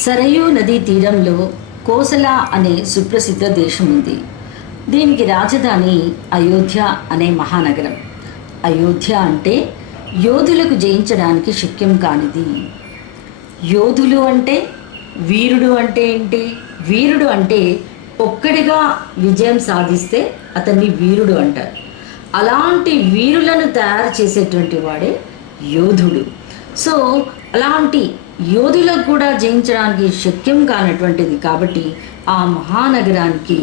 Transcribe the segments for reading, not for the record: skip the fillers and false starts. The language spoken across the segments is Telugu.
సరయూ నదీ తీరంలో కోసల అనే సుప్రసిద్ధ దేశం ఉంది. దీనికి రాజధాని అయోధ్య అనే మహానగరం. అయోధ్య అంటే యోధులకు జయించడానికి శక్యం కానిది. యోధులు అంటే వీరుడు అంటే ఏంటి? వీరుడు అంటే ఒక్కడిగా విజయం సాధిస్తే అతన్ని వీరుడు అంటారు. అలాంటి వీరులను తయారు చేసేటువంటి వాడే యోధుడు. సో అలాంటి యోధులకు కూడా జయించడానికి శక్యం కానటువంటిది కాబట్టి ఆ మహానగరానికి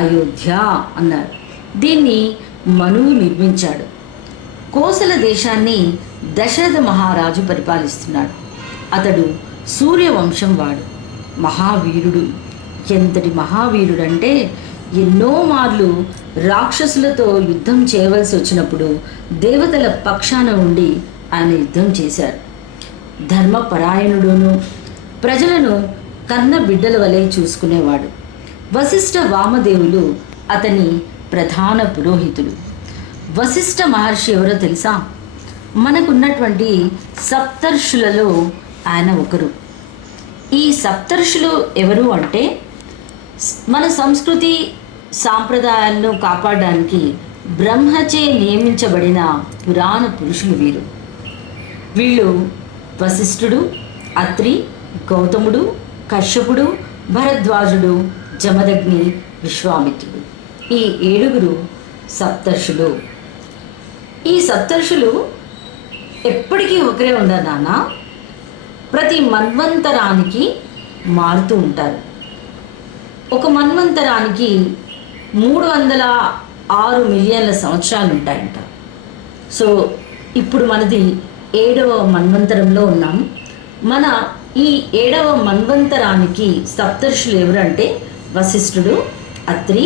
అయోధ్య అన్నారు. దీన్ని మనువు నిర్మించాడు. కోసల దేశాన్ని దశరథ మహారాజు పరిపాలిస్తున్నాడు. అతడు సూర్యవంశం వాడు, మహావీరుడు. ఎంతటి మహావీరుడు అంటే ఎన్నో మార్లు రాక్షసులతో యుద్ధం చేయవలసి వచ్చినప్పుడు దేవతల పక్షాన ఉండి ఆయన యుద్ధం చేశారు. ధర్మపరాయణుడును, ప్రజలను కన్న బిడ్డల వలె చూసుకునేవాడు. వశిష్ఠ వామదేవులు అతని ప్రధాన పురోహితులు. వశిష్ఠ మహర్షి ఎవరో తెలుసా? మనకున్నటువంటి సప్తర్షులలో ఆయన ఒకరు. ఈ సప్తర్షులు ఎవరు అంటే మన సంస్కృతి సాంప్రదాయాలను కాపాడడానికి బ్రహ్మచే నియమించబడిన పురాణ పురుషులు వీరు. వీళ్ళు వశిష్ఠుడు, అత్రి, గౌతముడు, కశ్యపుడు, భరద్వాజుడు, జమదగ్ని, విశ్వామిత్రుడు. ఈ 7 సప్తర్షులు. ఈ సప్తర్షులు ఎప్పటికీ ఒకరే ఉండరు నాన్న. ప్రతి మన్వంతరానికి మారుతూ ఉంటారు. ఒక మన్వంతరానికి 306 మిలియన్ల సంవత్సరాలు ఉంటాయంట. సో ఇప్పుడు మనది 7వ మన్వంతరంలో ఉన్నాం. మన ఈ 7వ మన్వంతరానికి సప్తర్షులు ఎవరంటే వశిష్ఠుడు, అత్రి,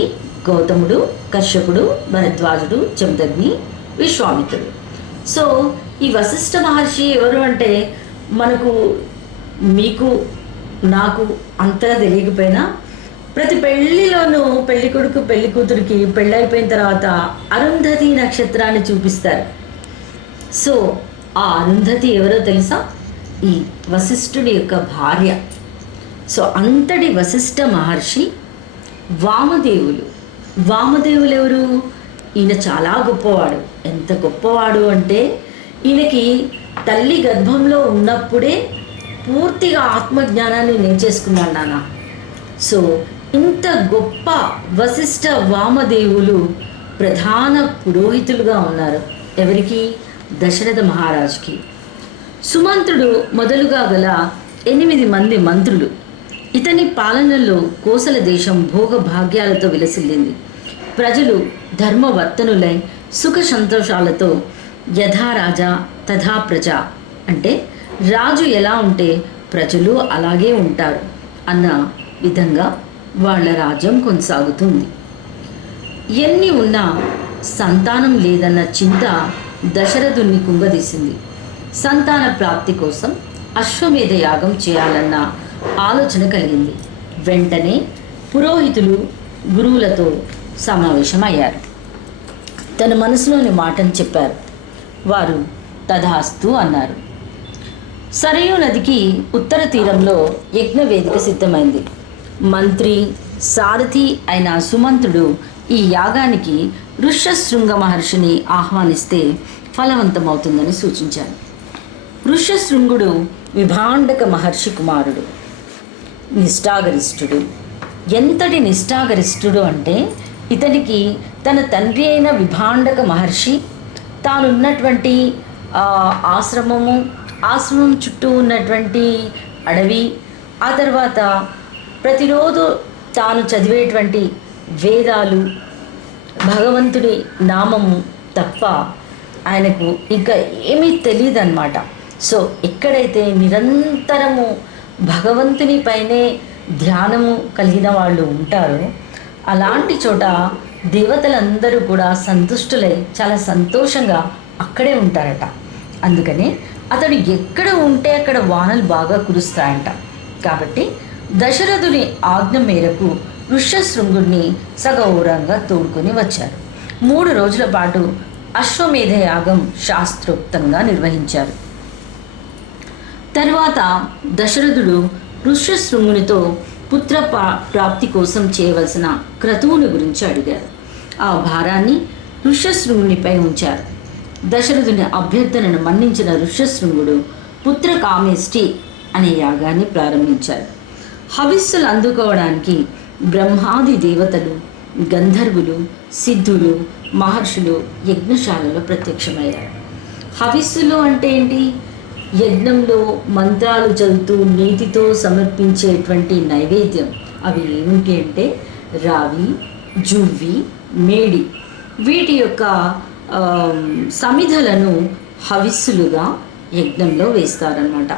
గౌతముడు, కశ్యపుడు, భరద్వాజుడు, జమదగ్ని, విశ్వామిత్రుడు. సో ఈ వశిష్ఠ మహర్షి ఎవరు అంటే మనకు, మీకు, నాకు అంతగా తెలియకపోయినా ప్రతి పెళ్లిలోనూ పెళ్లి కొడుకు పెళ్లి కూతురికి పెళ్ళైపోయిన తర్వాత అరుంధతి నక్షత్రాన్ని చూపిస్తారు. సో ఆ అరుంధతి ఎవరో తెలుసా? ఈ వశిష్ఠుడి యొక్క భార్య. సో అంతటి వశిష్ఠ మహర్షి వామదేవులు. వామదేవులు ఎవరు? ఈయన చాలా గొప్పవాడు. ఎంత గొప్పవాడు అంటే ఈయనకి తల్లి గర్భంలో ఉన్నప్పుడే పూర్తిగా ఆత్మజ్ఞానాన్ని నేర్చేసుకున్నాడు నాన్న. సో ఇంత గొప్ప వశిష్ఠ వామదేవులు ప్రధాన పురోహితులుగా ఉన్నారు. ఎవరికి? దశరథ మహారాజుకి. సుమంత్రుడు మొదలుగా గల 8 మంది మంత్రులు. ఇతని పాలనలో కోసల దేశం భోగభాగ్యాలతో విలసిల్లింది. ప్రజలు ధర్మవర్తనులై సుఖ సంతోషాలతో యథా రాజా తథా ప్రజ అంటే రాజు ఎలా ఉంటే ప్రజలు అలాగే ఉంటారు అన్న విధంగా వాళ్ళ రాజ్యం కొనసాగుతుంది. ఎన్ని ఉన్నా సంతానం లేదన్న చింత దశరథుణ్ణి కుంగదీసింది. సంతాన ప్రాప్తి కోసం అశ్వమేధ యాగం చేయాలన్న ఆలోచన కలిగింది. వెంటనే పురోహితులు గురువులతో సమావేశమయ్యారు. తన మనసులోని మాటను చెప్పారు. వారు తథాస్తు అన్నారు. సరయూ నదికి ఉత్తర తీరంలో యజ్ఞవేదిక సిద్ధమైంది. మంత్రి, సారథి అయిన సుమంత్రుడు ఈ యాగానికి ఋష్యశృంగ మహర్షిని ఆహ్వానిస్తే ఫలవంతమవుతుందని సూచించారు. ఋష్యశృంగుడు విభాండక మహర్షి కుమారుడు, నిష్ఠాగరిష్ఠుడు. ఎంతటి నిష్ఠాగరిష్ఠుడు అంటే ఇతనికి తన తండ్రి అయిన విభాండక మహర్షి తానున్నటువంటి ఆశ్రమం చుట్టూ ఉన్నటువంటి అడవి, ఆ తర్వాత ప్రతిరోజు తాను చదివేటువంటి వేదాలు, భగవంతుడి నామము తప్ప ఆయనకు ఇంకా ఏమీ తెలియదు అన్నమాట. సో ఎక్కడైతే నిరంతరము భగవంతుని పైనే ధ్యానము కలిగిన వాళ్ళు ఉంటారో అలాంటి చోట దేవతలందరూ కూడా సంతుష్టులై చాలా సంతోషంగా అక్కడే ఉంటారట. అందుకనే అతడు ఎక్కడ ఉంటే అక్కడ వానలు బాగా కురుస్తాయంట. కాబట్టి దశరథుని ఆజ్ఞ మేరకు ఋష్యశృంగుడిని సగౌరవంగా తోడుకొని వచ్చారు. 3 రోజుల పాటు అశ్వమేధ యాగం శాస్త్రోక్తంగా నిర్వహించారు. తరువాత దశరథుడు ఋష్యశృంగునితో పుత్ర ప్రాప్తి కోసం చేయవలసిన క్రతువుని గురించి అడిగారు. ఆ భారాన్ని ఋష్యశృంగునిపై ఉంచారు. దశరథుని అభ్యర్థనను మన్నించిన ఋష్యశృంగుడు పుత్ర కామేష్టి అనే యాగాన్ని ప్రారంభించారు. హవిస్సులు అందుకోవడానికి బ్రహ్మాది దేవతలు, గంధర్వులు, సిద్ధులు, మహర్షులు యజ్ఞశాలలో ప్రత్యక్షమయ్యారు. హవిస్సులు అంటే ఏంటి? యజ్ఞంలో మంత్రాలు చదువుతూ నీతితో సమర్పించేటువంటి నైవేద్యం. అవి ఏమిటి అంటే రావి, జువ్వి, మేడి, వీటి యొక్క సమిధలను హవిస్సులుగా యజ్ఞంలో వేస్తారన్నమాట.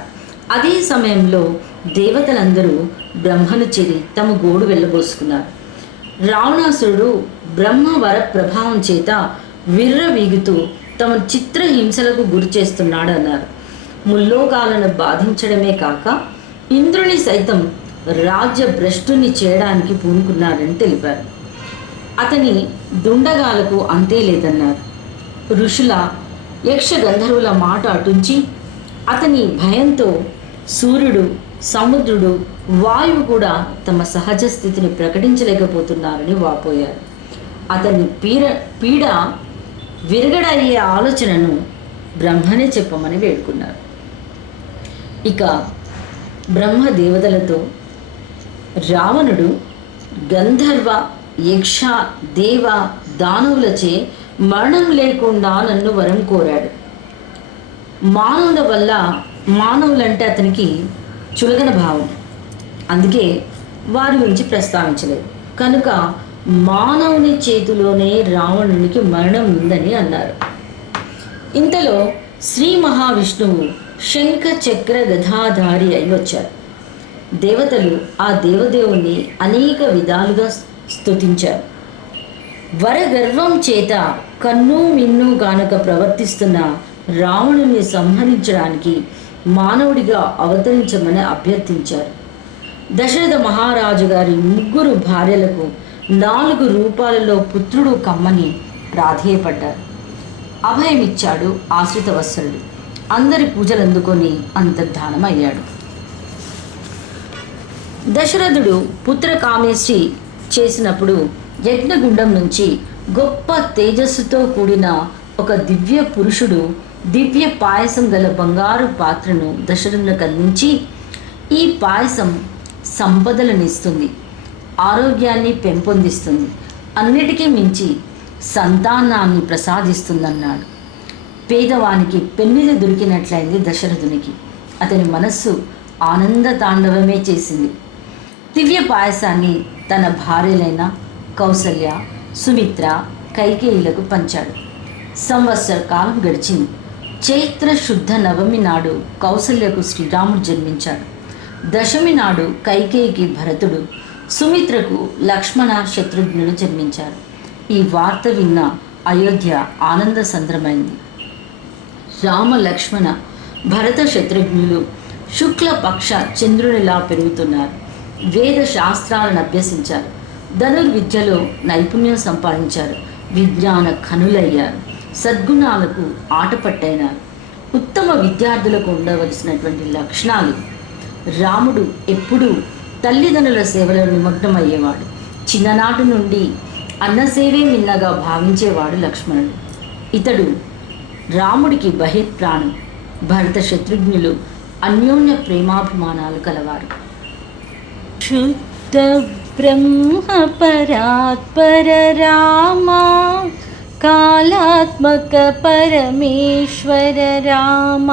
అదే సమయంలో దేవతలందరూ బ్రహ్మను చేరి తమ గోడు వెళ్ళబోసుకున్నారు. రావణాసురుడు బ్రహ్మ వర ప్రభావం చేత విర్రవీగుతూ తమ చిత్రహింసలకు గురి చేస్తున్నాడు అన్నారు. ముల్లోకాలను బాధించడమే కాక ఇంద్రుని సైతం రాజ్య భ్రష్టుని చేయడానికి పూనుకున్నారని తెలిపారు. అతని దుండగాలకు అంతే లేదన్నారు. ఋషుల, యక్ష గంధర్వుల మాట అటుంచి అతని భయంతో సూర్యుడు, సముద్రుడు, వాయువు కూడా తమ సహజ స్థితిని ప్రకటించలేకపోతున్నారని వాపోయారు. అతని పీడ విరగడయ్యే ఆలోచనను బ్రహ్మనే చెప్పమని వేడుకున్నారు. ఇక బ్రహ్మ దేవతలతో రావణుడు గంధర్వ, యక్ష, దేవ, దానవులచే మరణం లేకుండా నన్ను వరం కోరాడు. మానవుల వల్ల, మానవులంటే అతనికి చులకన భావం, అందుకే వారి గురించి ప్రస్తావించలేదు. కనుక మానవుని చేతిలోనే రావణునికి మరణం ఉందని అన్నారు. ఇంతలో శ్రీ మహావిష్ణువు శంఖ చక్ర గదాధారి అయి వచ్చారు. దేవతలు ఆ దేవదేవుణ్ణి అనేక విధాలుగా స్తుతించారు. వరగర్వం చేత కన్ను మిన్ను గానక ప్రవర్తిస్తున్న రావణుని సంహరించడానికి మానవుడిగా అవతరించమని అభ్యర్థించారు. దశరథ మహారాజు గారి 3 భార్యలకు 4 రూపాలలో పుత్రుడు కమ్మని ప్రాధేయపడ్డారు. అభయమిచ్చాడు ఆశ్రితవత్సలుడు. అందరి పూజలు అందుకొని అంతర్ధానమయ్యాడు. దశరథుడు పుత్ర కామేష్టి చేసినప్పుడు యజ్ఞగుండం నుంచి గొప్ప తేజస్సుతో కూడిన ఒక దివ్య పురుషుడు దివ్య పాయసం గల బంగారు పాత్రను దశరథునికి అందించి, ఈ పాయసం సంపదలనిస్తుంది, ఆరోగ్యాన్ని పెంపొందిస్తుంది, అన్నిటికీ మించి సంతానాన్ని ప్రసాదిస్తుందన్నాడు. పేదవానికి పెన్నిది దొరికినట్లయింది దశరథునికి. అతని మనస్సు ఆనంద తాండవమే చేసింది. దివ్య పాయసాన్ని తన భార్యలైన కౌసల్య, సుమిత్ర, కైకేయులకు పంచాడు. సంవత్సర కాలం గడిచింది. చైత్ర శుద్ధ నవమి నాడు కౌసల్యకు శ్రీరాముడు జన్మించాడు. దశమి నాడు కైకేయికి భరతుడు, సుమిత్రకు లక్ష్మణ, శత్రుఘ్నుడు జన్మించారు. ఈ వార్త విన్న అయోధ్య ఆనంద సంద్రమైంది. రామ, లక్ష్మణ, భరత, శత్రుఘ్నులు శుక్లపక్ష చంద్రునిలా పెరుగుతున్నారు. వేద శాస్త్రాలను అభ్యసించారు. ధనుర్విద్యలో నైపుణ్యం సంపాదించారు. విజ్ఞాన కనులయ్యారు. సద్గుణాలకు ఆటపట్టైనారు. ఉత్తమ విద్యార్థులకు ఉండవలసినటువంటి లక్షణాలు. రాముడు ఎప్పుడూ తల్లిదండ్రుల సేవలో నిమగ్నమయ్యేవాడు. చిన్ననాటి నుండి అన్నసేవే మిన్నగా భావించేవాడు లక్ష్మణుడు. ఇతడు రాముడికి బహిర్ప్రాణం. భరత, శత్రుఘ్నులు అన్యోన్య ప్రేమాభిమానాలు కలవారు. శుద్ధ బ్రహ్మ పరాత్పర రామ, కాళాత్మక పరమేశ్వర రామ,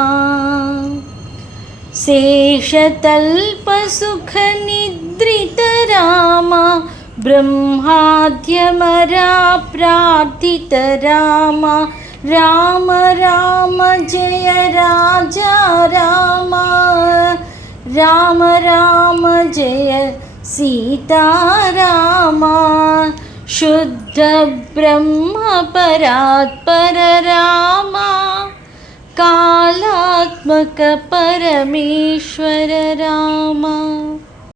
శేషతల్ప సుఖ నిద్రిత రామ, బ్రహ్మాద్యమరా ప్రార్థిత రామ, రామ రామ జయ రాజా రామ, రామ రామ జయ సీతారామ, శుద్ధ బ్రహ్మ పరాత్పర రామ, కాళాత్మక పరమేశ్వర రామ.